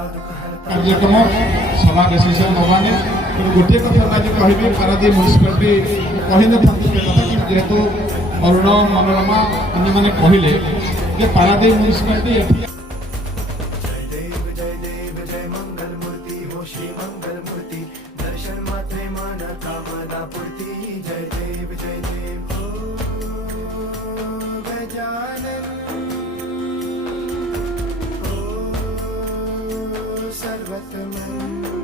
कार्यक्रम सभा डिसीजन नबानी गोटे कथा कहि पारादीप म्यूनिसिपालिटी कही न जेहेतु अरुण मनोरमा अन्य मैंने कहले पारादीप म्यूनिसिपालिटी सर्वतमन